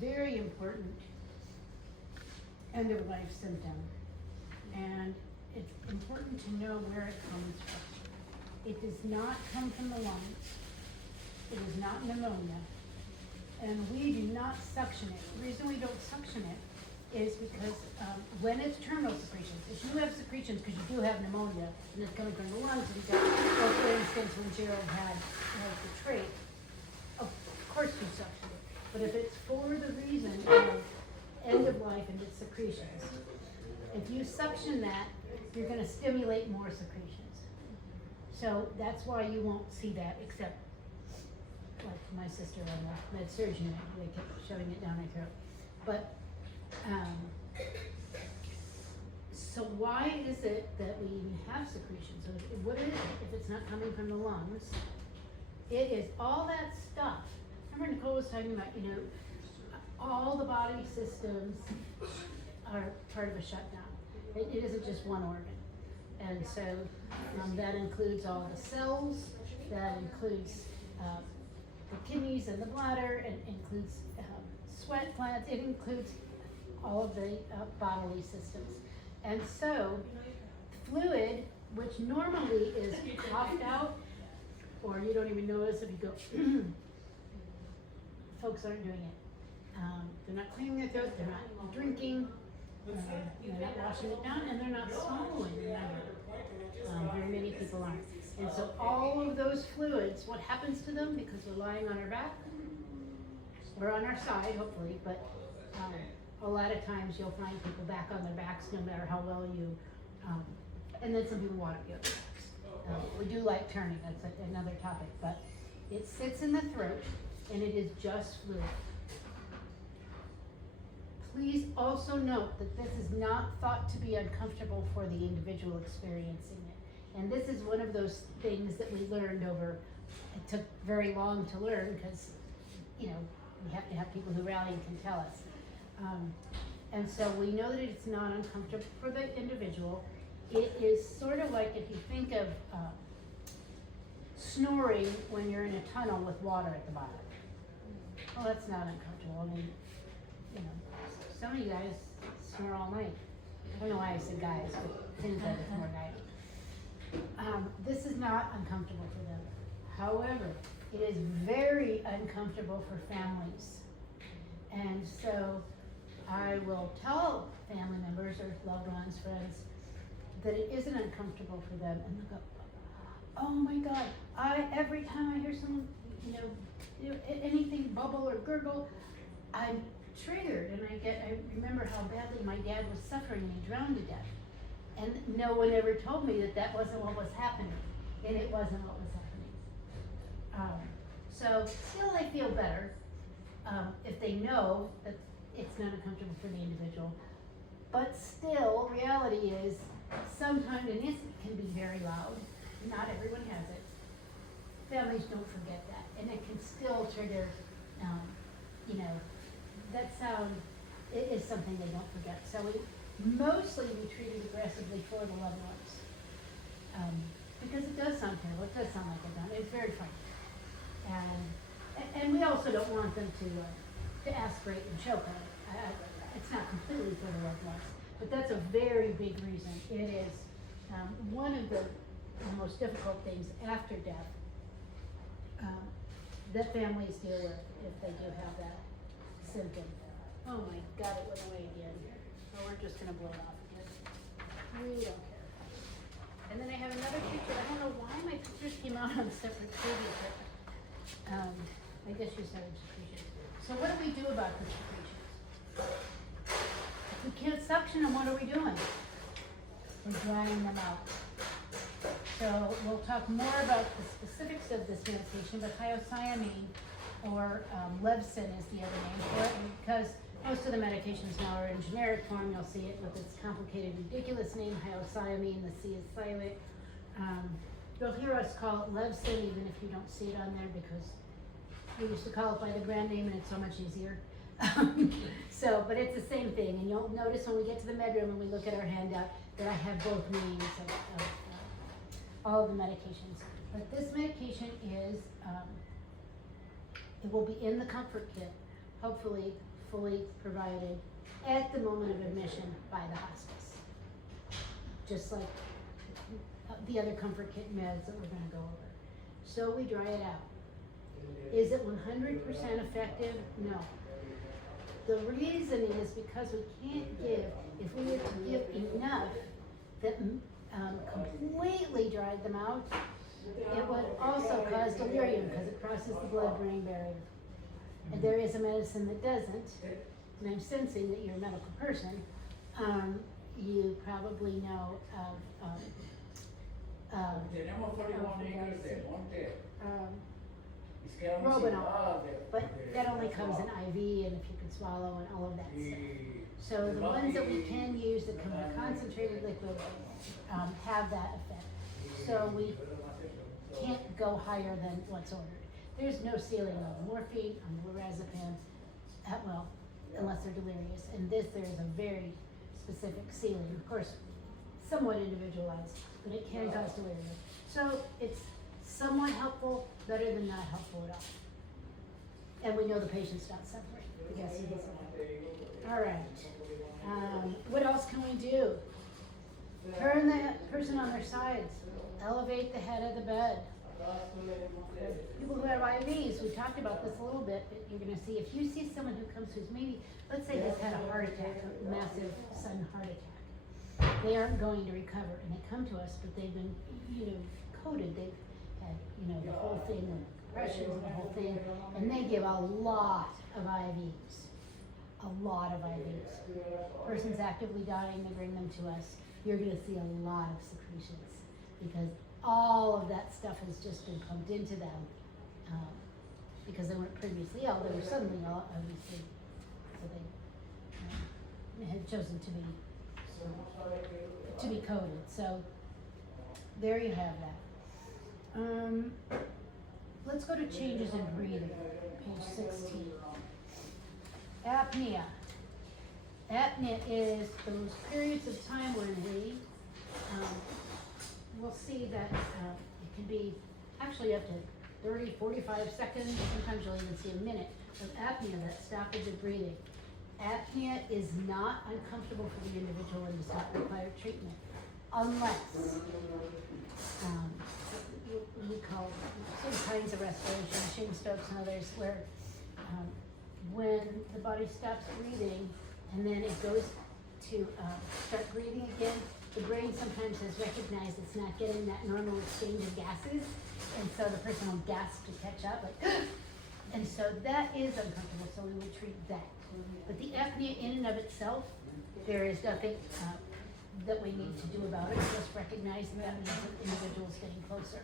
very important end-of-life symptom. And it's important to know where it comes from. It does not come from the lungs. It is not pneumonia. And we do not suction it. The reason we don't suction it is because when it's terminal secretions, if you have secretions because you do have pneumonia and it's coming from the lungs, and you got, or for instance, when Gerald had the trach, of course you suction it. But if it's for the reason of end of life and its secretions, if you suction that, you're going to stimulate more secretions. So that's why you won't see that, except like my sister and the med surgeon, they kept shoving it down my throat. But so why is it that we even have secretions? So what is it if it's not coming from the lungs? It is all that stuff. Remember Nicole was talking about, all the body systems are part of a shutdown. It isn't just one organ. And so that includes all the cells, that includes the kidneys and the bladder, and includes sweat glands, it includes all of the bodily systems. And so fluid, which normally is coughed out, or you don't even notice if you go, folks aren't doing it. They're not cleaning their throat, they're not drinking, they're not washing it down, and they're not swallowing, remember. Very many people aren't. And so all of those fluids, what happens to them, because we're lying on our back, or on our side, hopefully, but a lot of times you'll find people back on their backs no matter how well you, and then some people want to be on their backs. We do like turning, that's another topic, but it sits in the throat, and it is just fluid. Please also note that this is not thought to be uncomfortable for the individual experiencing it. And this is one of those things that we learned over, it took very long to learn because, we have to have people who rally and can tell us. And so we know that it's not uncomfortable for the individual. It is sort of like if you think of snoring when you're in a tunnel with water at the bottom. Well, that's not uncomfortable. I mean, some of you guys snore all night. I don't know why I said guys, but things like it's more guys. This is not uncomfortable for them. However, it is very uncomfortable for families. And so I will tell family members or loved ones, friends, that it isn't uncomfortable for them, and they'll go, oh my God, every time I hear someone, anything bubble or gurgle, I'm triggered, and I remember how badly my dad was suffering and he drowned to death. And no one ever told me that wasn't what was happening, and it wasn't what was happening. So still I feel better if they know that it's not uncomfortable for the individual. But still, reality is sometimes, and it can be very loud, not everyone has it. Families don't forget that, and it can still trigger, that sound, it is something they don't forget. So we treat it aggressively for the loved ones. Because it does sound terrible, it does sound like a gun, it's very funny. And we also don't want them to aspirate and choke on it. It's not completely for the loved ones, but that's a very big reason. It is one of the most difficult things after death that families deal with if they do have that symptom. Oh my God, it went away again. Oh, we're just gonna blow it off again. We don't care. And then I have another picture. I don't know why my pictures came out on separate pages, but I guess you started secretions. So what do we do about the secretions? If we can't suction them, what are we doing? We're drying them out. So we'll talk more about the specifics of this medication, but hyoscyamine or Levsin is the other name for it, because most of the medications now are in generic form. You'll see it with its complicated, ridiculous name, hyoscyamine. The C is silent. You'll hear us call it Levsin, even if you don't see it on there, because we used to call it by the brand name, and it's so much easier. But it's the same thing, and you'll notice when we get to the med room and we look at our handout that I have both names of all of the medications. But this medication is, it will be in the comfort kit, hopefully fully provided at the moment of admission by the hospice. Just like the other comfort kit meds that we're gonna go over. So we dry it out. Is it 100% effective? No. The reason is because we can't give, if we were to give enough that completely dried them out, it would also cause delirium because it crosses the blood-brain barrier. And there is a medicine that doesn't, and I'm sensing that you're a medical person. You probably know of Robenol, but that only comes in IV and if you can swallow and all of that stuff. So the ones that we can use that come in a concentrated liquid have that effect. So we can't go higher than what's ordered. There's no ceiling on morphine, on lorazepam, well, unless they're delirious. And this, there is a very specific ceiling. Of course, somewhat individualized, but it can cause delirium. So it's somewhat helpful, better than not helpful at all. And we know the patient's not suffering. I guess it is. All right. What else can we do? Turn the person on their sides. Elevate the head of the bed. People who have IVs, we talked about this a little bit, but you're going to see, if you see someone who comes who's maybe, let's say has had a heart attack, a massive sudden heart attack, they aren't going to recover, and they come to us, but they've been, coded, they've had, the whole thing with depression and the whole thing, and they give a lot of IVs. A lot of IVs. Person's actively dying, they bring them to us. You're going to see a lot of secretions because all of that stuff has just been pumped into them because they weren't previously ill. They were suddenly ill, obviously, so they had chosen to be coded. So there you have that. Let's go to changes in breathing, page 16. Apnea. Apnea is those periods of time where we'll see that it can be actually up to 30, 45 seconds, sometimes you'll even see a minute of apnea, that stoppage of breathing. Apnea is not uncomfortable for the individual and does not require treatment, unless we call certain kinds of respiration, Shane Stokes and others, where when the body stops breathing and then it goes to start breathing again, the brain sometimes has recognized it's not getting that normal exchange of gases, and so the person will gasp to catch up, like, and so that is uncomfortable, so we would treat that. But the apnea in and of itself, there is nothing that we need to do about it, just recognize that means the individual's getting closer.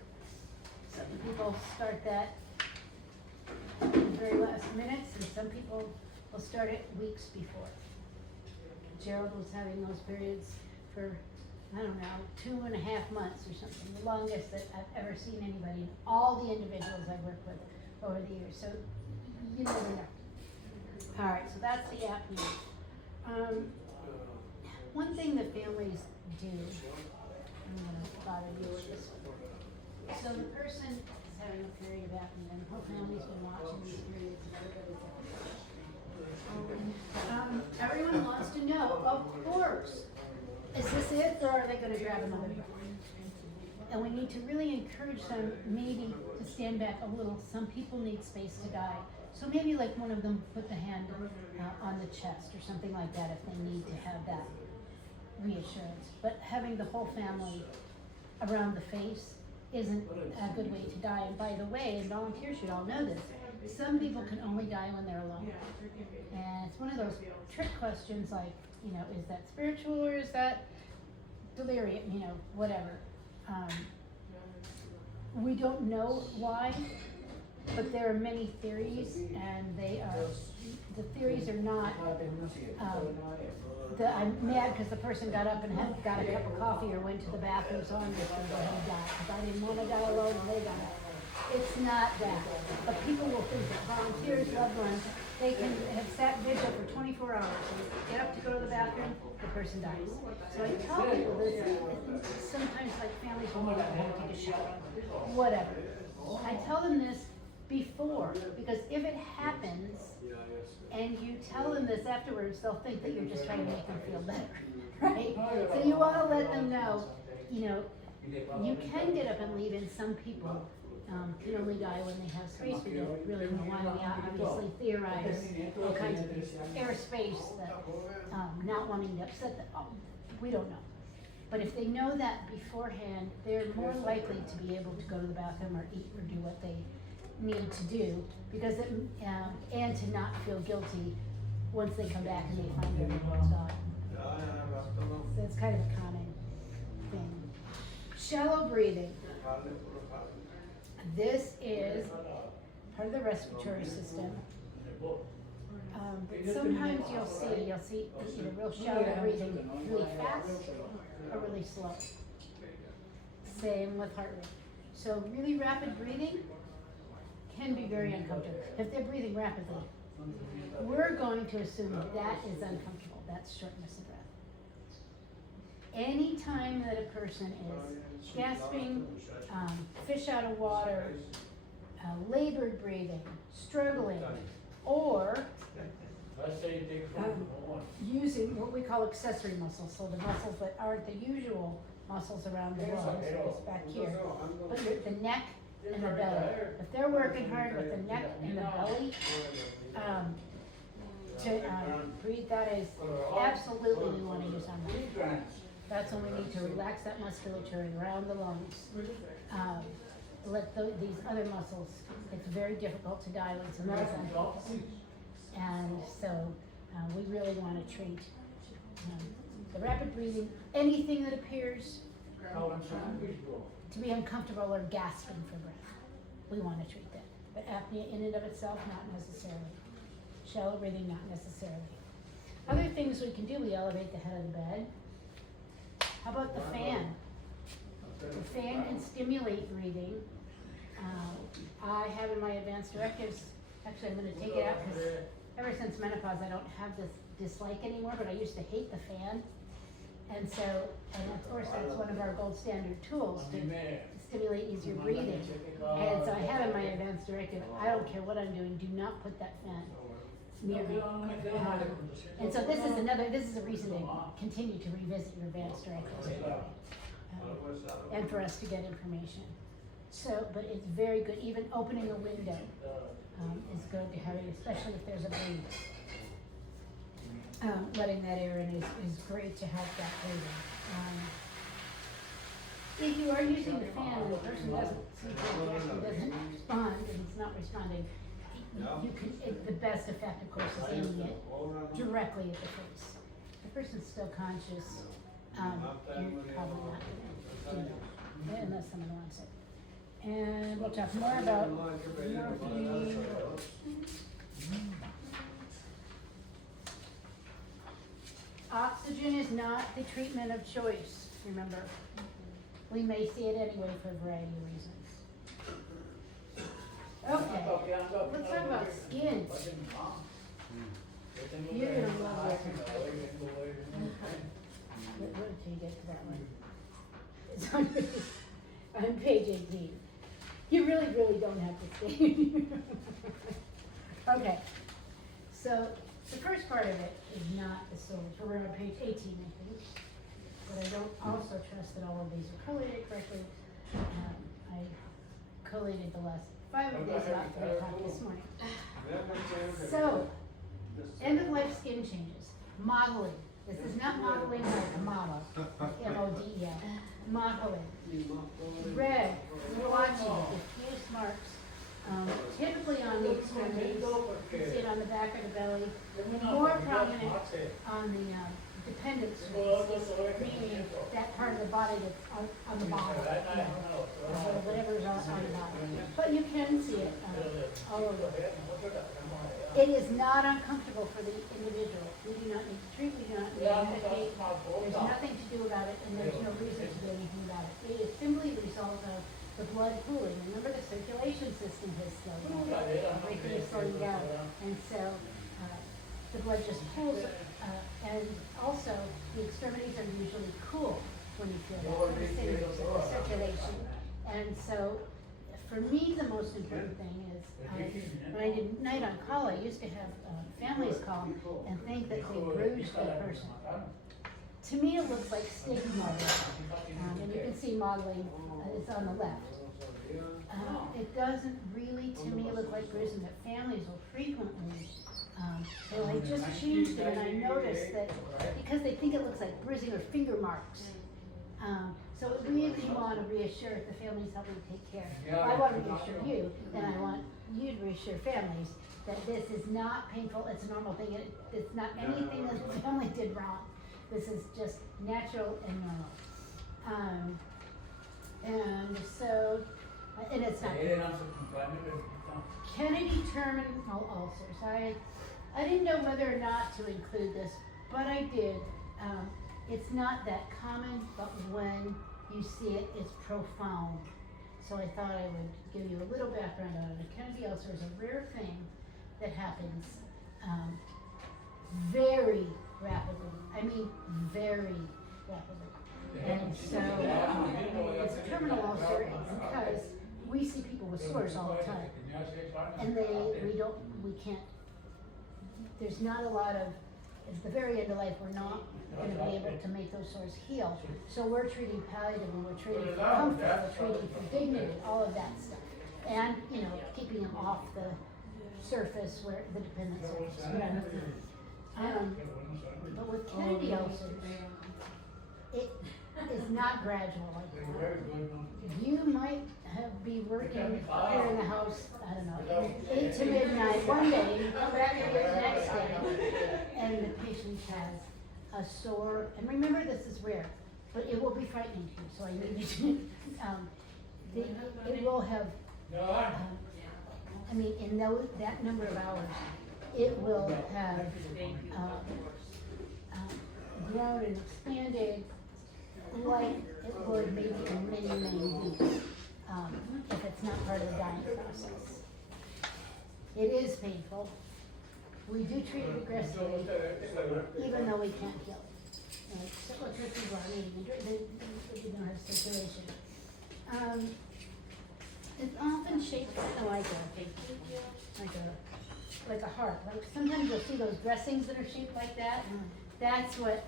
Some people start that in the very last minutes, and some people will start it weeks before. Gerald was having those periods for, I don't know, 2.5 months or something, the longest that I've ever seen anybody in all the individuals I've worked with over the years. So you never know. All right, so that's the apnea. One thing that families do, I'm going to bother you with this one. So the person is having a period of apnea, and the whole family's been watching these periods. Everyone wants to know, of course, is this it, or are they going to grab another breath? And we need to really encourage them maybe to stand back a little. Some people need space to die. So maybe like one of them put the hand on the chest or something like that if they need to have that reassurance. But having the whole family around the face isn't a good way to die. And by the way, and volunteers should all know this, some people can only die when they're alone. And it's one of those trick questions like, is that spiritual or is that delirium, whatever. We don't know why, but there are many theories, and the theories are not, I'm mad because the person got up and got a cup of coffee or went to the bathroom, so I'm just going to go ahead and die, because I didn't want to die alone and they died. It's not that. But people will think that volunteers, loved ones, they can have sat vigil for 24 hours, get up to go to the bathroom, the person dies. So I tell people this, sometimes like families will need to take a shower, whatever. I tell them this before, because if it happens and you tell them this afterwards, they'll think that you're just trying to make them feel better, right? So you want to let them know, you know, you can get up and leave, and some people can only die when they have space. We don't really want to obviously theorize all kinds of things. Airspace, that, not wanting to upset them, we don't know. But if they know that beforehand, they're more likely to be able to go to the bathroom or eat or do what they need to do, because it, and to not feel guilty once they come back and they find everyone's gone. So it's kind of a common thing. Shallow breathing. This is part of the respiratory system. But sometimes you'll see either real shallow breathing really fast or really slow. Same with heart rate. So really rapid breathing can be very uncomfortable. If they're breathing rapidly, we're going to assume that is uncomfortable. That's shortness of breath. Anytime that a person is gasping, fish out of water, labored breathing, struggling, or using what we call accessory muscles, so the muscles that aren't the usual muscles around the lungs, so it's back here, but the neck and the belly. If they're working hard with the neck and the belly, to breathe, that is absolutely we want to use on that. That's when we need to relax that musculature around the lungs. Let these other muscles, it's very difficult to dilate some of those. And so we really want to treat the rapid breathing, anything that appears to be uncomfortable or gasping for breath. We want to treat that. But apnea in and of itself, not necessarily. Shallow breathing, not necessarily. Other things we can do, we elevate the head of the bed. How about the fan? The fan can stimulate breathing. I have in my advanced directives, actually I'm going to take it out because ever since menopause I don't have this dislike anymore, but I used to hate the fan. And so, and of course that's one of our gold standard tools to stimulate easier breathing. And so I have in my advanced directive, I don't care what I'm doing, do not put that fan near me. And so this is a reason to continue to revisit your advanced directives, and for us to get information. So, but it's very good, even opening a window is good to have it, especially if there's a breeze. Letting that air in is great to help that breathing. If you are using the fan and the person doesn't respond and it's not responding, you can, the best effect, of course, is aiming it directly at the face. If the person's still conscious, you're probably not going to do that, unless someone wants it. And we'll talk more about morphine. Oxygen is not the treatment of choice, remember. We may see it anyway for a variety of reasons. Okay, let's talk about skin. You're going to love this one. Where did you get to that one? It's on page 18. You really, really don't have to stay. Okay, so the first part of it is not the soul. So we're on page 18, I think. But I don't also trust that all of these are collated correctly. I collated the last 5 of these about 3 o'clock this morning. So, end of life skin changes. Modeling. This is not modeling like a model. M-O-D-E-L. Modeling. Red, blotchy, diffuse marks. Typically on the extremities, you can see it on the back of the belly, more prominent on the dependent surface, meaning that part of the body that's on the bottom, whatever's on the bottom. But you can see it all over. It is not uncomfortable for the individual. We do not need to treat, we do not need to medicate. There's nothing to do about it, and there's no reason to do anything about it. It is simply the result of the blood pooling. Remember, the circulation system has slowed down. Everything is slowing down. And so the blood just pools. And also, the extremities are usually cool when you feel that, the circulation. And so, for me, the most important thing is, when I did night on call, I used to have families call and think that they bruised the person. To me, it looks like stick modeling, and you can see modeling, it's on the left. It doesn't really, to me, look like bruising, but families will frequently, so I just changed it, and I noticed that, because they think it looks like bruising or finger marks. So we really want to reassure the families helping take care. I want to reassure you, and I want you to reassure families that this is not painful, it's a normal thing, it's not anything that the family did wrong. This is just natural and normal. And so, and it's not. Kennedy terminal ulcers. I didn't know whether or not to include this, but I did. It's not that common, but when you see it, it's profound. So I thought I would give you a little background on it. A Kennedy ulcer is a rare thing that happens very rapidly. I mean, very rapidly. And so it's a terminal ulcer because we see people with sores all the time, and we can't. There's not a lot of. At the very end of life, we're not going to be able to make those sores heal. So we're treating palliatively, we're treating for comfort, we're treating for dignity, all of that stuff. And, keeping them off the surface, where the dependent surface. But with Kennedy ulcers, it is not gradual like that. You might be working here in the house, I don't know, 8 to midnight one day, you come back here the next day, and the patient has a sore, and remember this is rare, but it will be frightening to you, so I need you to, it will have, in that number of hours, it will have grown and expanded like it would maybe in many, many weeks, if it's not part of the dying process. It is painful. We do treat it aggressively, even though we can't kill it. So what people are eating, they don't have circulation. It's often shaped like a heart. Like sometimes you'll see those dressings that are shaped like that. That's what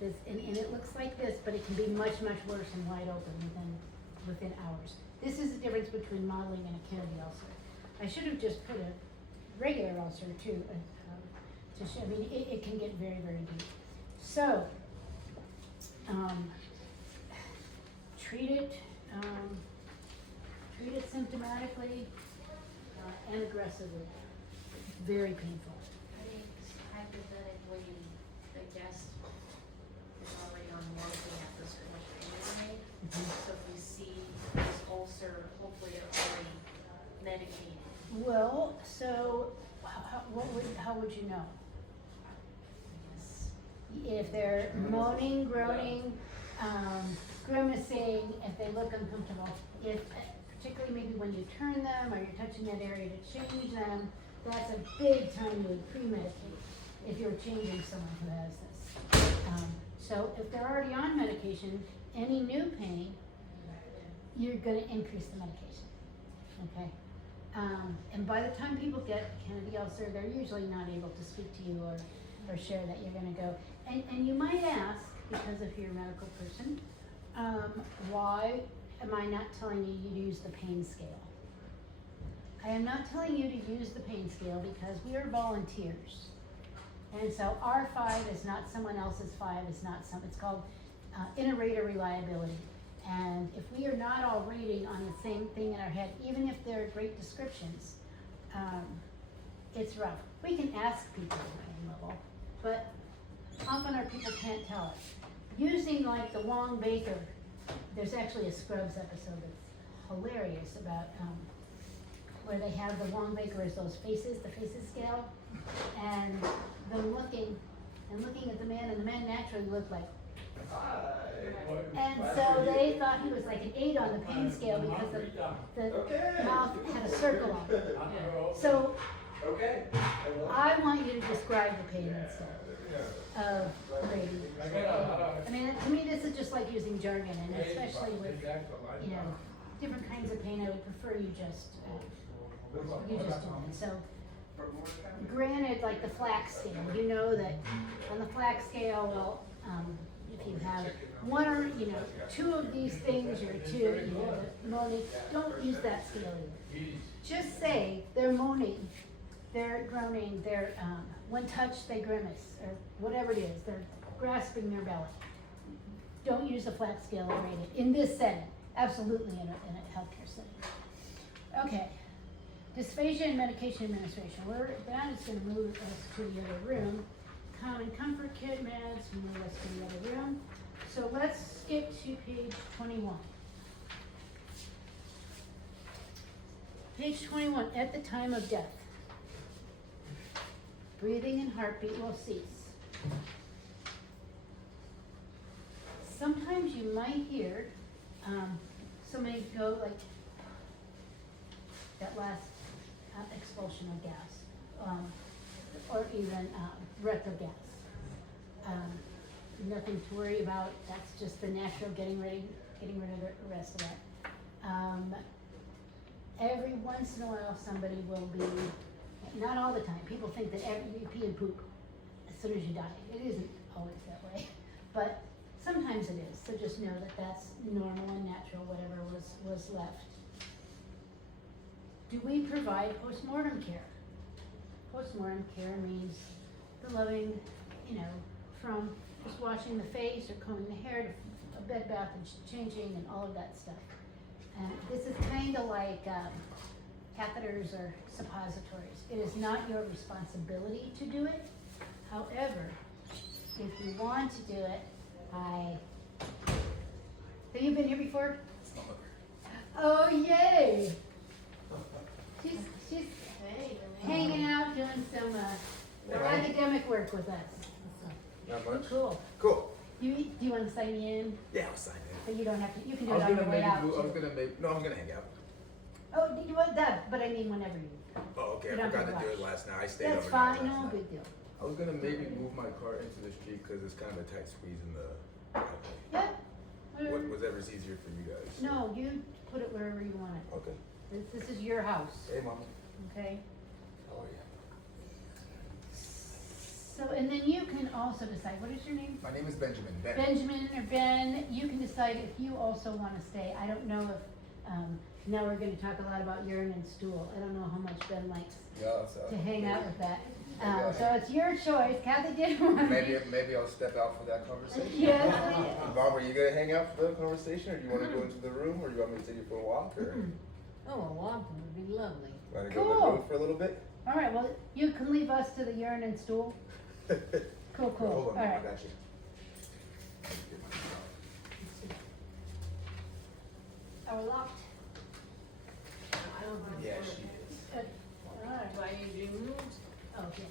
this, and it looks like this, but it can be much, much worse and wide open within hours. This is the difference between modeling and a Kennedy ulcer. I should have just put a regular ulcer too, to show. It can get very, very deep. So, treat it symptomatically and aggressively. Very painful. Hypothetically, the guest is already on morphine at this point anyway. So if we see this ulcer, hopefully it's already medicated. Well, so how would you know? If they're moaning, groaning, grimacing, if they look uncomfortable, if particularly maybe when you turn them or you're touching that area to change them, that's a big time you would pre-medicate if you're changing someone who has this. So if they're already on medication, any new pain, you're going to increase the medication. Okay? And by the time people get Kennedy ulcer, they're usually not able to speak to you or share that you're going to go. And you might ask, because if you're a medical person, why am I not telling you to use the pain scale? I am not telling you to use the pain scale because we are volunteers. And so our 5 is not someone else's 5, it's called inter-rater reliability. And if we are not all rating on the same thing in our head, even if they're great descriptions, it's rough. We can ask people the pain level, but often our people can't tell us. Using like the Wong Baker, there's actually a Scrubs episode that's hilarious about where they have the Wong Baker as those faces, the faces scale, and them looking at the man, and the man naturally looked like. And so they thought he was like an 8 on the pain scale because the mouth had a circle on it. So I want you to describe the pain instead of rating. To me this is just like using jargon, and especially with, different kinds of pain, I would prefer you just do it. So, granted, like the flax scale, you know that on the flax scale, well, if you have one or, two of these things, or two, the moaning, don't use that scale either. Just say they're moaning, they're groaning, they're, when touched, they grimace, or whatever it is, they're grasping their belly. Don't use the flat scale or rate it in this setting, absolutely in a healthcare setting. Okay, dysphagia and medication administration. That is going to move us to the other room. Common comfort kit meds, move us to the other room. So let's skip to page 21. Page 21, at the time of death. Breathing and heartbeat will cease. Sometimes you might hear somebody go like that last expulsion of gas, or even rectal gas. Nothing to worry about. That's just the natural getting rid of the rest of that. Every once in a while, somebody will be, not all the time. People think that you pee and poop as soon as you die. It isn't always that way, but sometimes it is. So just know that that's normal and natural, whatever was left. Do we provide postmortem care? Postmortem care means the loving, from just washing the face or combing the hair to a bed bath and changing and all of that stuff. And this is kind of like catheters or suppositories. It is not your responsibility to do it. However, if you want to do it, have you been here before? Oh, yay! She's hanging out doing some academic work with us. Not much. Cool. Cool. Do you want to sign me in? Yeah, I'll sign in. But you don't have to. You can do I it was on your gonna way maybe out. move, I'm gonna hang out. Oh, you want that? But I mean, whenever you. Oh, okay, You I don't forgot have to to do it rush. last night. I stayed That's overnight fine. last No night. big deal. I was gonna maybe move my car into the street because it's kind of a tight squeeze in the. Yeah. Whatever's easier for you guys. No, you put it wherever you want it. Okay. This is your house. Hey, mama. Okay. How are you? So, and then you can also decide. What is your name? My name is Benjamin. Ben. Benjamin or Ben. You can decide if you also want to stay. I don't know if. Now we're going to talk a lot about urine and stool. I don't know how much Ben likes Yeah, so to hang out with that. maybe So it's your choice. Kathy didn't want maybe I'll step out for that conversation. Yes. Bob, are you gonna hang out for the conversation, or do you want to go into the room, or do you want me to take you for a walk, or Oh, a walk would be lovely. want to go in the Cool. room for a little bit? All right. Well, you can leave us to the urine and stool. Cool. Cool. Hold on, All I right. got you. Are we locked? I don't think Yeah, so. she is. Good. All right. Why you moved? Okay.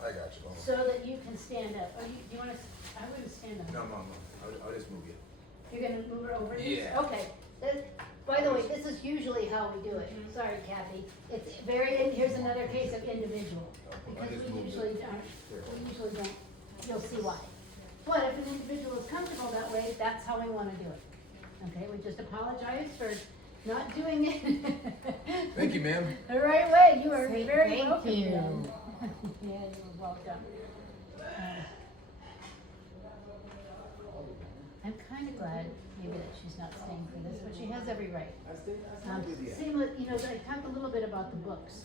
I got you. Hold on. So that you can stand up. Oh, do you want to? I wouldn't stand up. No, Mom, I'll just move you. You're gonna move her over these? Yeah. Okay. By the way, this is usually how we do it. Sorry, Kathy. It's here's another case of individual. Okay, I'll Because just we move usually it. don't, you'll see why. But if an individual is comfortable that way, that's how we wanna do it. Okay, we just apologize for not doing it. Thank you, ma'am. The right way. You are Say very thank welcome. you. Ben. Yeah, you're welcome. I'm kind of glad maybe that she's not staying for this, but she has every right. Same with, I talked a little bit about the books.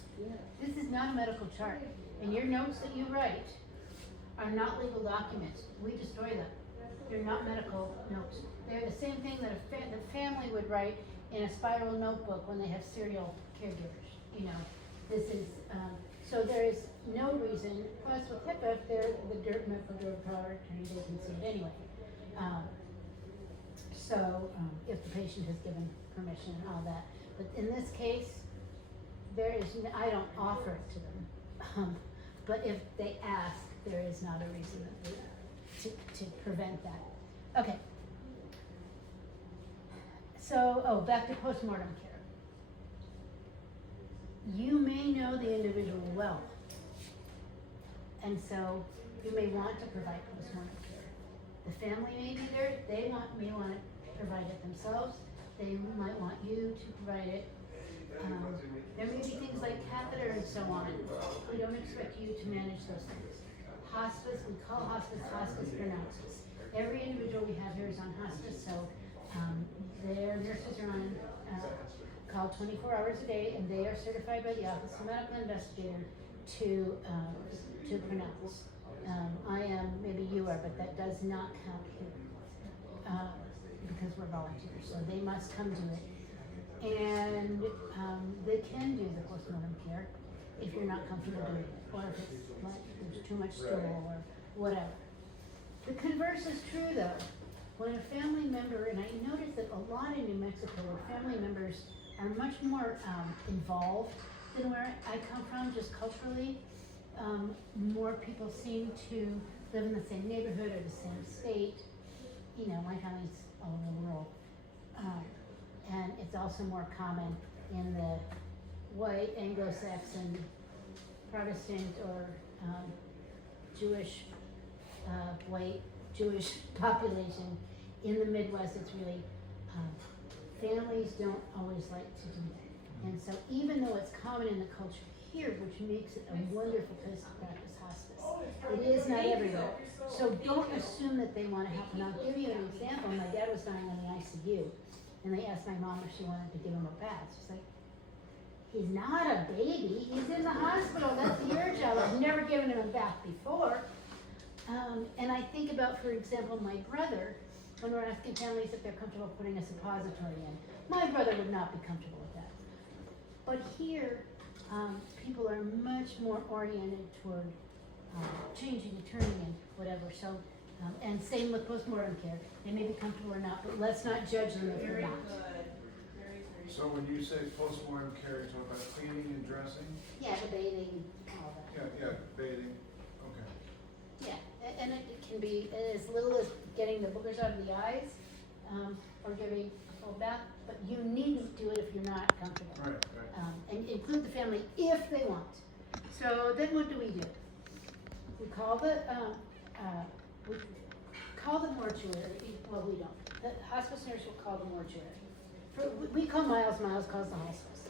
This is not a medical chart, and your notes that you write are not legal documents. We destroy them. They're not medical notes. They're the same thing that the family would write in a spiral notebook when they have serial caregivers. This is, so there is no reason, plus with HIPAA, if they're the medical drug power attorney, they can see it anyway. If the patient has given permission and all that. But in this case, I don't offer it to them. But if they ask, there is not a reason to prevent that. Okay. So, back to postmortem care. You may know the individual well. And so, you may want to provide postmortem care. The family may be there, may want to provide it themselves. they might want you to provide it. There may be things like catheter and so on. We don't expect you to manage those things. Hospice, we call hospice pronounces. Every individual we have here is on hospice, so their nurses are on call 24 hours a day, and they are certified by the Office of Medical Investigator to pronounce. I am, maybe you are, but that does not count here because we're volunteers, so they must come do it. And they can do the postmortem care if you're not comfortable doing it, or if it's like there's too much stool or whatever. The converse is true though. When a family member, and I noticed that a lot in New Mexico, where family members are much more involved than where I come from, just culturally. More people seem to live in the same neighborhood or the same state. You know, my family's all over the world. And it's also more common in the white Anglo-Saxon, Protestant, or Jewish, white Jewish population. In the Midwest, it's really, families don't always like to do that. And so even though it's common in the culture here, which makes it a wonderful place to practice hospice, it is not everywhere. So don't assume that they want to help. And I'll give you an example. My dad was dying in the ICU, and they asked my mom if she wanted to give him a bath. She's like, he's not a baby, he's in the hospital, that's your job. I've never given him a bath before. And I think about, for example, my brother, when we're asking families if they're comfortable putting a suppository in. My brother would not be comfortable with that. But here, people are much more oriented toward changing and turning and whatever. So, and same with postmortem care. They may be comfortable or not, but let's not judge them if they're not. So when you say postmortem care, you talk about cleaning and dressing? Yeah, the bathing, all that. Yeah, bathing, okay. Yeah, and it can be as little as getting the boogers out of the eyes, or giving a full bath, but you needn't do it if you're not comfortable. Right. And include the family if they want. So then what do? We call the mortuary. Well, we don't. The hospice nurse will call the mortuary. We call Miles calls the hospice.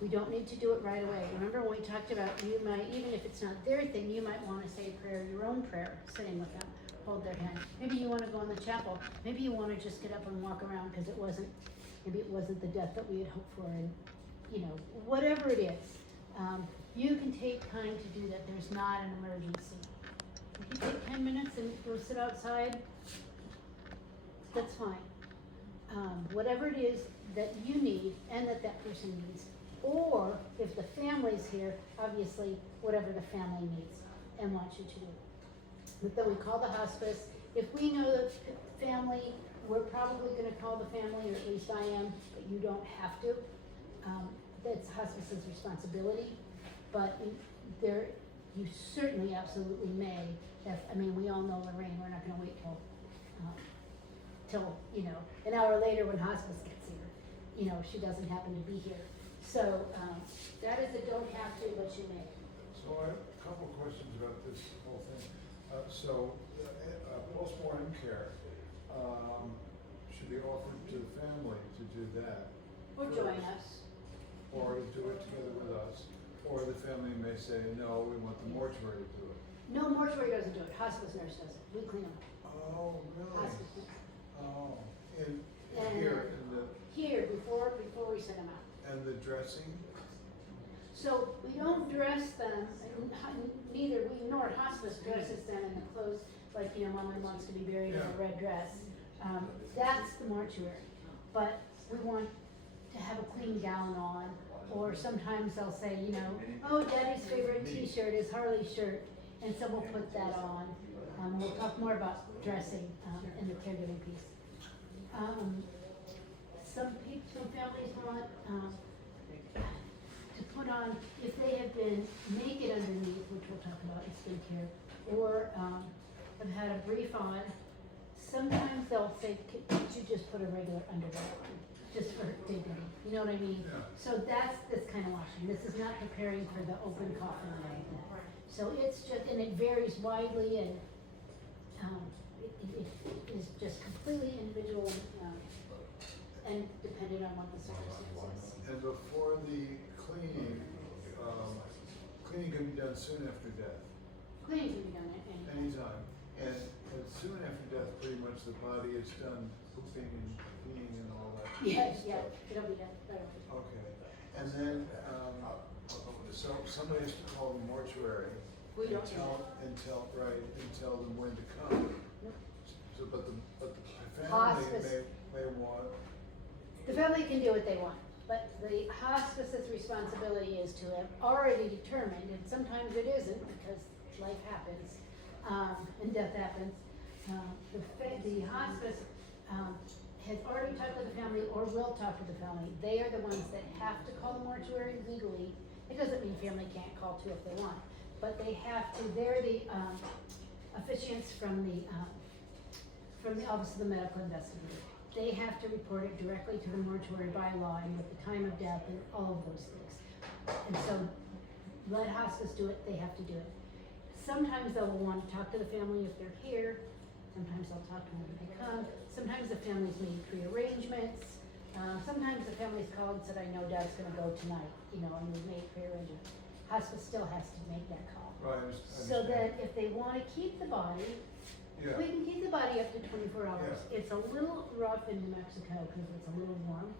We don't need to do it right away. Remember when we talked about, you might, even if it's not their thing, you might want to say a prayer, your own prayer, sitting with them, hold their hand. Maybe you want to go in the chapel. Maybe you want to just get up and walk around because maybe it wasn't the death that we had hoped for, and you know, whatever it is, you can take time to do that. There's not an emergency. If you take 10 minutes and go sit outside, that's fine. Whatever it is that you need and that person needs, or if the family's here, obviously whatever the family needs and wants you to do. But then we call the hospice. If we know the family, we're probably going to call the family, or at least I am, but you don't have to. That's hospice's responsibility, but you certainly absolutely may. We all know Lorraine, we're not going to wait till an hour later when hospice gets here. She doesn't happen to be here. So that is a don't have to, but you may. So I have a couple of questions about this whole thing. Postmortem care should be offered to the family to do that. Or join us. Or to do it together with us. Or the family may say, no, we want the mortuary to do it. No, mortuary doesn't do it. Hospice nurse does it. We clean them. Oh, really? Hospice nurse. Oh, Here, before we send them out. And the dressing? So we don't dress them, neither we nor hospice dresses them in the clothes, like, mama wants to be buried in a red dress. That's the mortuary. But we want to have a clean gown on, or sometimes they'll say, oh, Daddy's favorite t-shirt is Harley's shirt, and so we'll put that on. We'll talk more about dressing in the caregiving piece. Some families want to put on, if they have been naked underneath, which we'll talk about in skincare, or have had a brief on, sometimes they'll say, could you just put a regular underwear on, just for dignity, you know what I mean? Yeah. So that's this kind of washing. This is not preparing for the open coffin or anything like that. So it's just, and it varies widely, and it is just completely individual, and dependent on what the circumstances. And before the cleaning, cleaning can be done soon after death, Cleaning can be done at any time. anytime. And soon after death, pretty much the body is done pooping and peeing and all that. Yes, stuff. yeah, it'll be done, right away. Okay, and then, so somebody has to call the mortuary. We don't do and tell them when to come. Nope. So, but the family Hospice. may want, The family can do what they want, but the hospice's responsibility is to have already determined, and sometimes it isn't because life happens, and death happens. The hospice, has already talked to the family or will talk to the family. They are the ones that have to call the mortuary legally. It doesn't mean family can't call too if they want, but they have to, they're the, officiants from the Office of the Medical Investigator. They have to report it directly to the mortuary by law and with the time of death and all of those things. And so, let hospice do it, they have to do it. Sometimes they'll want to talk to the family if they're here, sometimes they'll talk to them when they come, sometimes the families made pre-arrangements, sometimes the families called and said, I know Dad's gonna go tonight, and we've made pre-arrangements. Hospice still has to make that call. right, I So understand. that if they wanna keep the body, Yeah, we can keep the body up to 24 hours. It's a little rough in New Mexico because it's a little warm.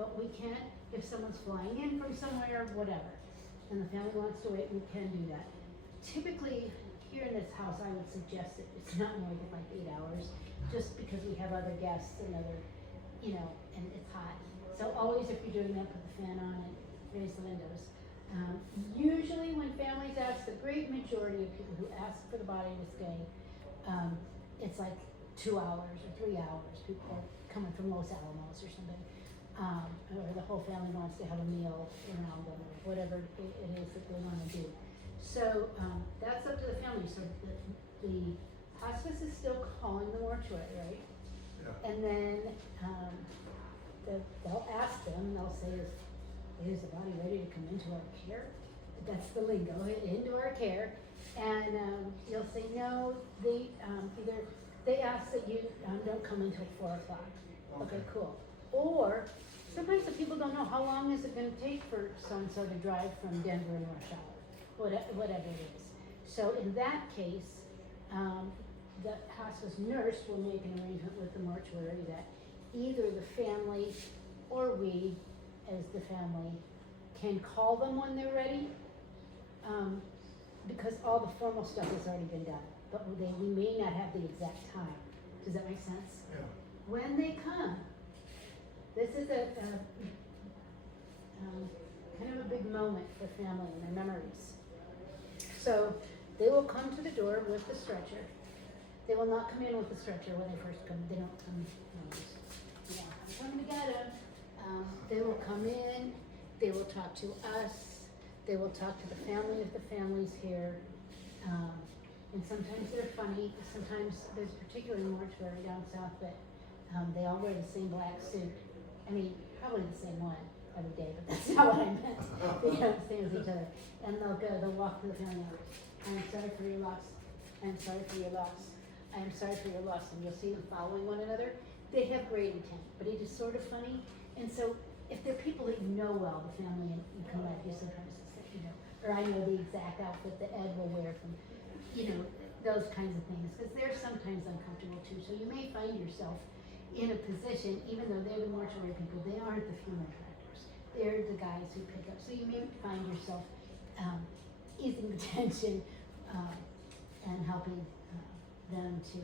But we can't, if someone's flying in from somewhere, whatever, and the family wants to wait, we can do that. Typically, here in this house, I would suggest that it's not more than like 8 hours, just because we have other guests and and it's hot. So always if you're doing that, put the fan on and raise the windows. Usually when families ask, the great majority of people who ask for the body to stay, it's like 2 hours or 3 hours. People are coming from Los Alamos or something. Or the whole family wants to have a meal around them, or whatever it is that they want to do. So that's up to the family. So the hospice is still calling the mortuary, right? yeah. And then they'll ask them, and they'll say, is the body ready to come into our care? That's the lingo, into our care. And you'll say, no, either they ask that you don't come until 4 o'clock. Okay, cool. Or sometimes the people don't know, how long is it gonna take for so-and-so to drive from Denver to rush hour, whatever it is. So in that case, the hospice nurse will make an arrangement with the mortuary that either the family or we, as the family, can call them when they're ready, because all the formal stuff has already been done, but we may not have the exact time. Does that make sense? Yeah. When they come, this is kind of a big moment for family and their memories. So they will come to the door with the stretcher. They will not come in with the stretcher when they first come. They don't come, I'm coming to get them. They will come in, they will talk to us, they will talk to the family if the family's here. And sometimes they're funny, sometimes there's a particular mortuary down south that they all wear the same black suit. I mean, probably the same one every day, but that's not what I meant. They don't same as each other. And they'll walk to the family members. I'm sorry for your loss. I'm sorry for your loss. I'm sorry for your loss. And you'll see them following one another. They have great intent, but it is sort of funny. And so if they're people that you know well, the family, and you can let you sometimes say, or I know the exact outfit that Ed will wear from, those kinds of things, because they're sometimes uncomfortable too. So you may find yourself in a position, even though they're the mortuary people, they aren't the funeral directors. They're the guys who pick up. So you may find yourself easing the tension and helping them to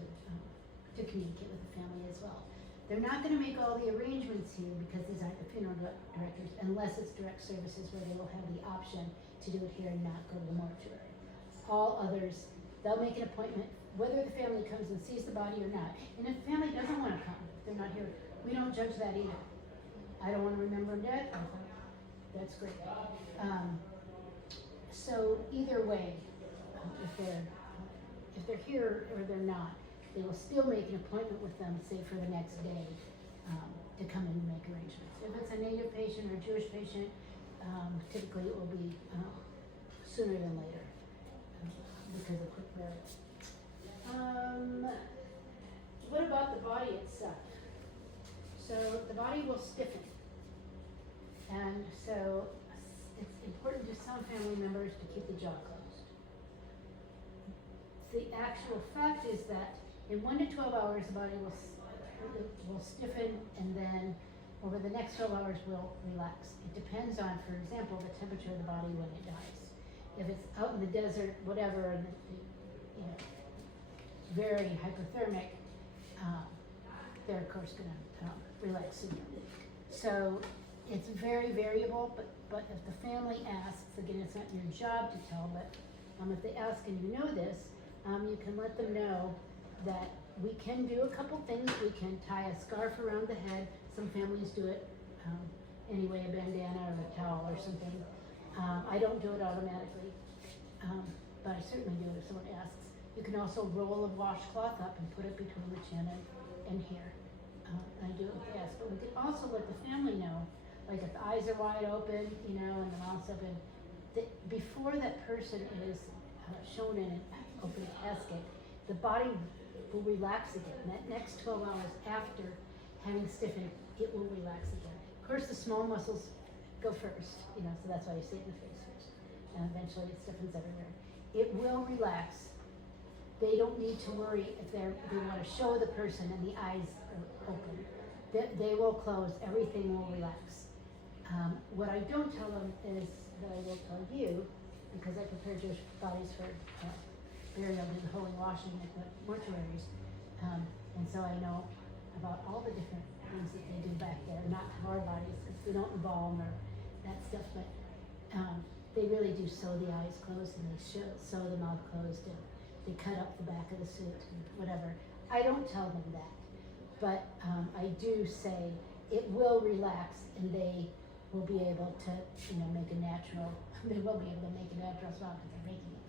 communicate with the family as well. They're not going to make all the arrangements here because these aren't the funeral directors, unless it's direct services where they will have the option to do it here and not go to the mortuary. All others, they'll make an appointment, whether the family comes and sees the body or not. And if the family doesn't want to come, if they're not here, we don't judge that either. I don't want to remember them dead. I thought, that's great. So either way, if they're here or they're not, they will still make an appointment with them, say for the next day, to come in and make arrangements. If it's a native patient or a Jewish patient, typically it will be sooner than later because of quick burial. What about the body itself? So the body will stiffen. And so it's important to some family members to keep the jaw closed. The actual fact is that in 1 to 12 hours, the body will stiffen, and then over the next 12 hours will relax. It depends on, for example, the temperature of the body when it dies. If it's out in the desert, whatever, and you know, very hypothermic, they're of course going to relax sooner. So it's very variable, but if the family asks, again, it's not your job to tell, but if they ask and you know this, you can let them know that we can do a couple things. We can tie a scarf around the head. Some families do it anyway, a bandana or a towel or something. I don't do it automatically, but I certainly do it if someone asks. You can also roll a washcloth up and put it between the chin and here. I do it if they ask, but we can also let the family know, like if the eyes are wide open, you know, and the mouth's open, that before that person is shown in an open casket, the body will relax again. That next 12 hours after having stiffened, it will relax again. Of course, the small muscles go first, you know, so that's why you see it in the face first. And eventually it stiffens everywhere. It will relax. They don't need to worry if they want to show the person and the eyes are open. They will close, everything will relax. What I don't tell them is that I will tell you, because I prepare Jewish bodies for burial and holy washing at the mortuaries, and so I know about all the different things that they do back there, not our bodies, because we don't embalm or that stuff, but they really do sew the eyes closed and they sew the mouth closed and they cut up the back of the suit and whatever. I don't tell them that, but I do say it will relax and they will be able to, you know, make a natural, they will be able to make a natural smile because they're making it.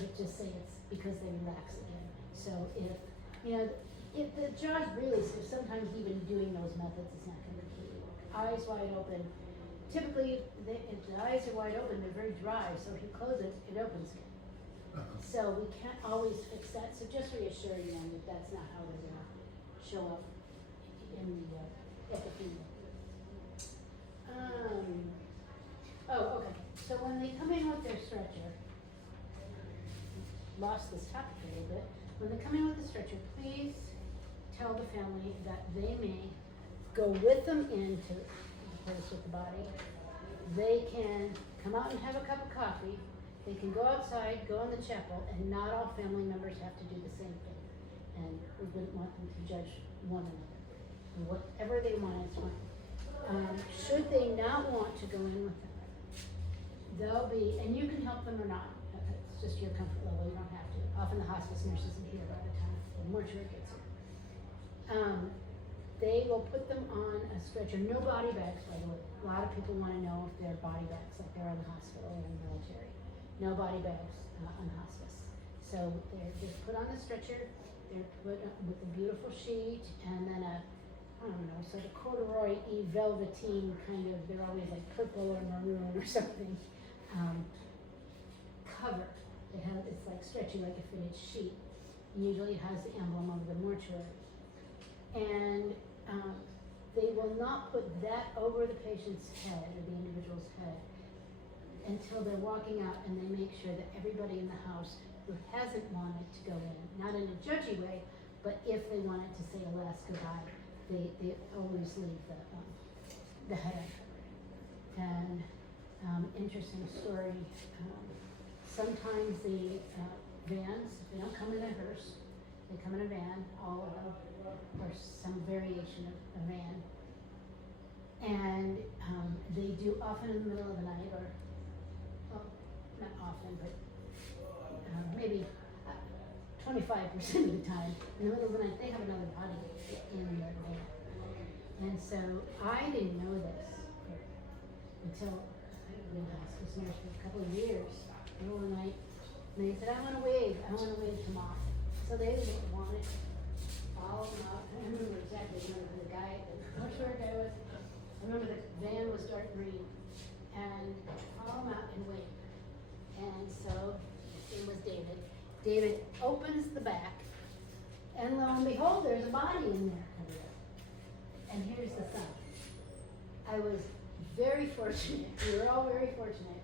But just say it's because they relax again. So if, you know, if the jaw's really stiff, sometimes even doing those methods is not going to be eyes wide open. Typically, if the eyes are wide open, they're very dry, so if you close it, it opens again. So we can't always fix that, so just reassure you that that's not how they're going to show up in the epithelium. Oh, okay. So when they come in with their stretcher, lost this topic a little bit. When they come in with the stretcher, please tell the family that they may go with them into the place with the body. They can come out and have a cup of coffee. They can go outside, go in the chapel, and not all family members have to do the same thing. And we wouldn't want them to judge one another. And whatever they want is fine. Should they not want to go in with them, they'll be, and you can help them or not. It's just your comfort level, you don't have to. Often the hospice nurse isn't here by the time the mortuary gets here. They will put them on a stretcher, no body bags by the way. A lot of people want to know if they're body bags, like they're in the hospital or in the military. No body bags on hospice. So they're just put on the stretcher, they're put with a beautiful sheet, and then a, I don't know, sort of corduroy-y velveteen kind of, they're always like purple or maroon or something, cover. They have, it's like stretchy like a fitted sheet. Usually it has the emblem of the mortuary. And they will not put that over the patient's head or the individual's head until they're walking out and they make sure that everybody in the house who hasn't wanted to go in, not in a judgy way, but if they wanted to say a last goodbye, they always leave the head uncovered. And interesting story, sometimes the vans, they don't come in a hearse, they come in a van, all of them, or some variation of a van. And they do often in the middle of the night, or, well, not often, but maybe 25% of the time, in the middle of the night, they have another body in their van. And so I didn't know this until I was in hospice nurse for a couple of years. Middle of the night, and they said, I want to wave to Mom. So they didn't want it. Follow them up. I remember exactly who the guy, the mortuary guy was. I remember the van was dark green, and follow him out and wave. And so his name was David. David opens the back, and lo and behold, there's a body in there. And here's the thing. I was very fortunate, we were all very fortunate,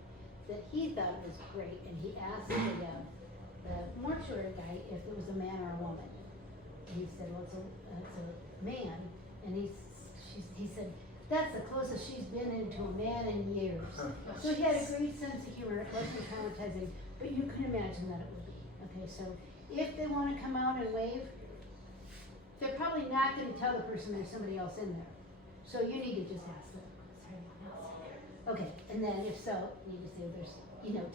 that he thought it was great, and he asked the mortuary guy if it was a man or a woman. And he said, well, it's a man, and he said, that's the closest she's been into a man in years. So he had a great sense of humor. It wasn't traumatizing, but you can imagine that it would be. Okay, so if they want to come out and wave, they're probably not going to tell the person there's somebody else in there. So you need to just ask them. Okay, and then if so, you need to say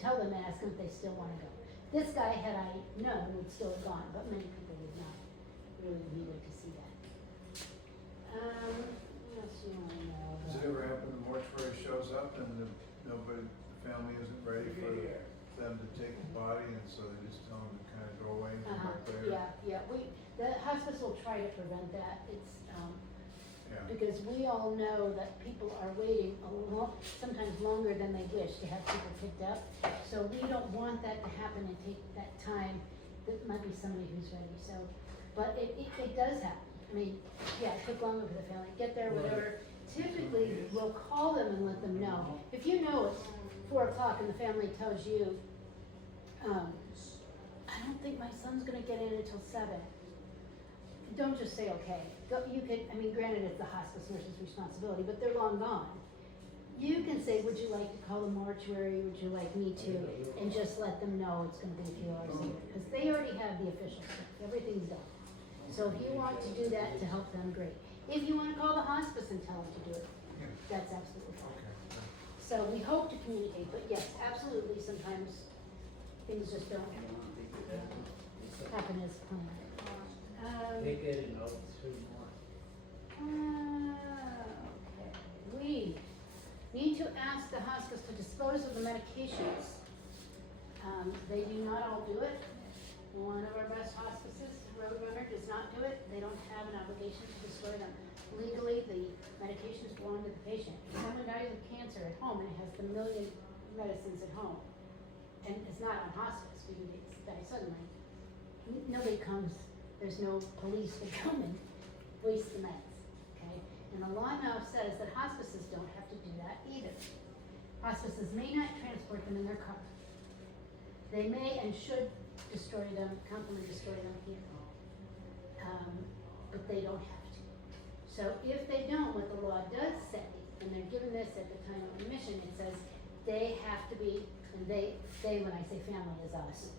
tell them, ask them if they still want to go. This guy, had I known, would still have gone, but many people would not really needed to see that. What else do you want to know? Does it ever happen the mortuary shows up and the family isn't ready for them to take the body, and so they just tell them to kind of go away and come back later? Yeah, the hospice will try to prevent that. It's, Yeah. because we all know that people are waiting sometimes longer than they wish to have people picked up. So we don't want that to happen and take that time. That might be somebody who's ready, so, but it does happen. I mean, yeah, it took longer for the family to get there, whatever. Typically, we'll call them and let them know. If you know it's 4 o'clock and the family tells you, I don't think my son's gonna get in until 7. Don't just say, okay. Granted, it's the hospice nurse's responsibility, but they're long gone. You can say, would you like to call the mortuary, would you like me to, and just let them know it's gonna be a few hours later, because they already have the official stuff, everything's done. So if you want to do that to help them, great. If you wanna call the hospice and tell them to do it, that's absolutely fine. So we hope to communicate, but yes, absolutely, sometimes things just don't happen as planned. They get a note through more. Okay. We need to ask the hospice to dispose of the medications. They do not all do it. One of our best hospices, Roadrunner, does not do it. They don't have an obligation to destroy them. Legally, the medications belong to the patient. If someone dies of cancer at home and has the million medicines at home, and is not on hospice because they die suddenly, nobody comes. There's no police to come and waste the meds, okay? And the law now says that hospices don't have to do that either. Hospices may not transport them in their car. They may and should destroy them, completely destroy them here. But they don't have to. So if they don't, what the law does say, and they're given this at the time of admission, it says they have to be, and they when I say family is us,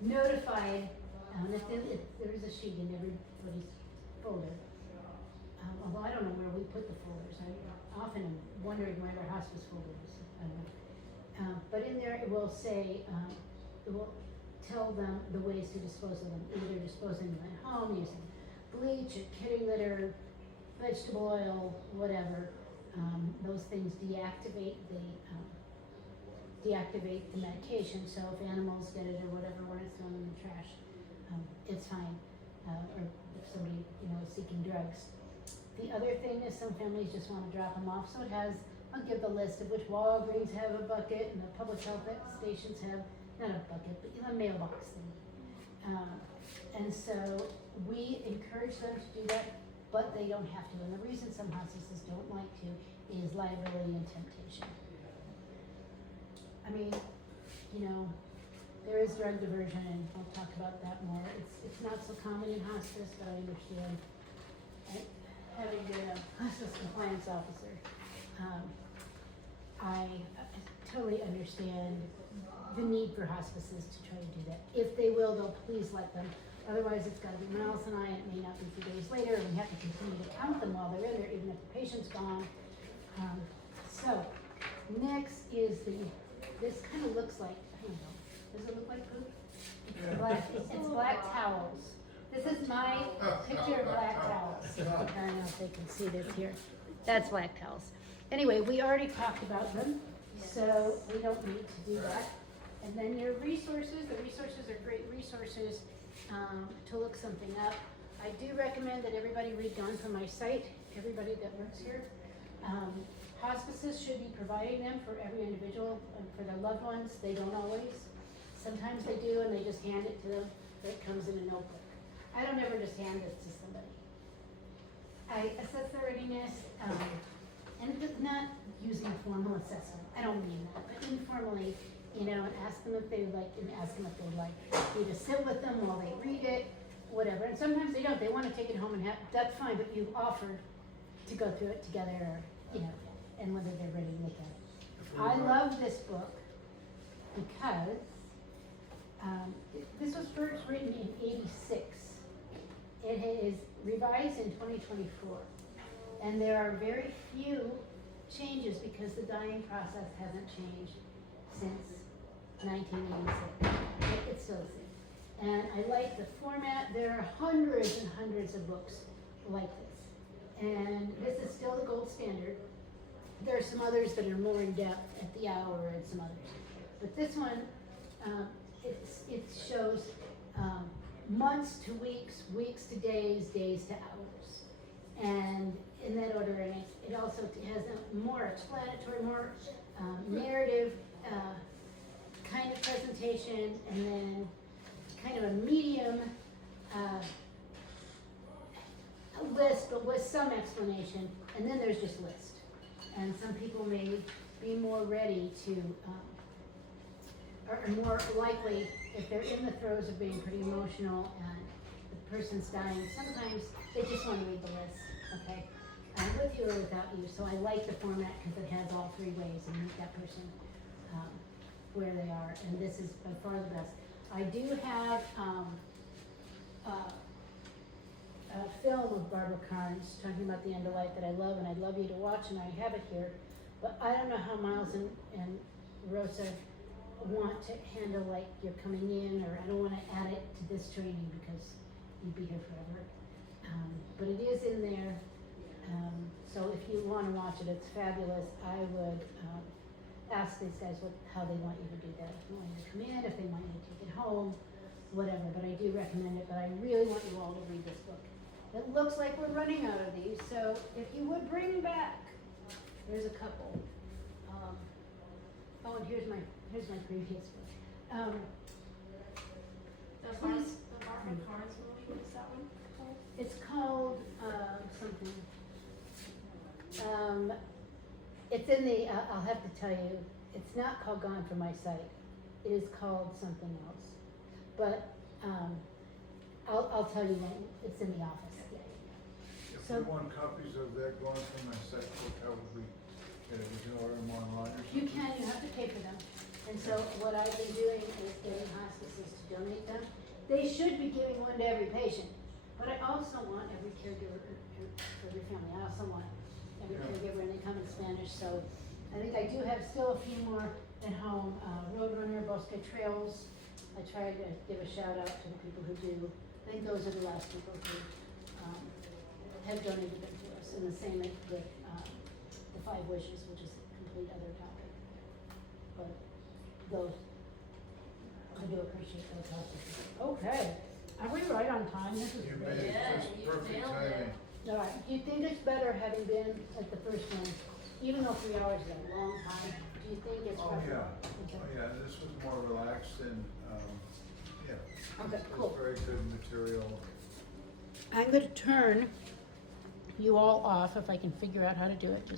notified. There is a sheet in everybody's folder. Although I don't know where we put the folders. I often am wondering where their hospice folder is. I don't know. But in there it will say, it will tell them the ways to dispose of them. Either disposing them at home using bleach or kitty litter, vegetable oil, whatever. Those things deactivate the medication. So if animals get it or whatever when it's thrown in the trash, it's fine. Or if somebody, is seeking drugs. The other thing is some families just want to drop them off. So I'll give the list of which Walgreens have a bucket and the public health stations have, not a bucket, but a mailbox thing. And so we encourage them to do that, but they don't have to. And the reason some hospices don't like to is liability and temptation. I mean, there is drug diversion, and we'll talk about that more. It's not so common in hospice, but I understand. Having been a hospice compliance officer, I totally understand the need for hospices to try to do that. If they will, they'll please let them. Otherwise, it's got to be Miles and I. It may not be 2 days later, and we have to continue to count them while they're in there, even if the patient's gone. So, next is this kind of looks like, I don't know. Does it look like poop? It's black towels. This is my picture of black towels. I don't know if they can see this here. That's black towels. Anyway, we already talked about them, so we don't need to do that. And then your resources, the resources are great resources to look something up. I do recommend that everybody read Gone From My Sight, everybody that works here. Hospices should be providing them for every individual and for their loved ones. They don't always. Sometimes they do and they just hand it to them, but it comes in a notebook. I don't ever just hand this to somebody. I assess their readiness, and just not using formal assessment, I don't mean that, but informally, you know, and ask them if they would like, and ask them if they would like you to sit with them while they read it, whatever, and sometimes they don't, they wanna take it home and have, that's fine, but you've offered to go through it together, or, you know, and whether they're ready to look at it. I love this book because, this was first written in '86. It is revised in 2024, and there are very few changes because the dying process hasn't changed since 1986. It's still the same. And I like the format. There are hundreds and hundreds of books like this. And this is still the gold standard. There are some others that are more in depth at the hour and some others. But this one, it shows months to weeks, weeks to days, days to hours. And in that order, and it also has a more explanatory, more narrative kind of presentation, and then kind of a medium list, but with some explanation, and then there's just list. And some people may be more ready to, or more likely, if they're in the throes of being pretty emotional and the person's dying, sometimes they just want to read the list, okay? With you or without you, so I like the format because it has all three ways and meet that person where they are, and this is by far the best. I do have a film of Barbara Carnes talking about the end of life that I love, and I'd love you to watch, and I have it here, but I don't know how Miles and Rosa want to handle, like, you're coming in, or I don't want to add it to this training because you'd be here forever. But it is in there, so if you want to watch it, it's fabulous. I would ask these guys how they want you to do that. If they want you to come in, if they want you to take it home, whatever, but I do recommend it, but I really want you all to read this book. It looks like we're running out of these, so if you would bring back, there's a couple. Oh, and here's my previous book. The Please. Barbara Carnes one, what is that one called? It's called, something. It's in the, I'll have to tell you, it's not called Gone From My Sight. It is called something else. But, I'll tell you when, it's in the office. If So- we want copies of that going from my site book, how would we get it? We can order them online or something? You can, you have to pay for them. And so what I've been doing is getting hospices to donate them. They should be giving one to every patient, but I also want every caregiver, for every family, I also want every caregiver, and they come in Spanish, so I think I do have still a few more at home. Roadrunner, Bosque Trails, I tried to give a shout out to the people who do. I think those are the last people who have donated them to us, and the same with the 5 Wishes, which is a complete other topic. But those, I do appreciate those hospices. Okay, are we right on time? This is You great. made it Yeah, just you perfect nailed timing. it. All right, do you think it's better having been at the first one, even though 3 hours is a long time, do you think it's Oh, preferable? yeah. Okay. Oh, yeah, this was more relaxed and, yeah. Okay, It's cool. very good material. I'm gonna turn you all off if I can figure out how to do it, just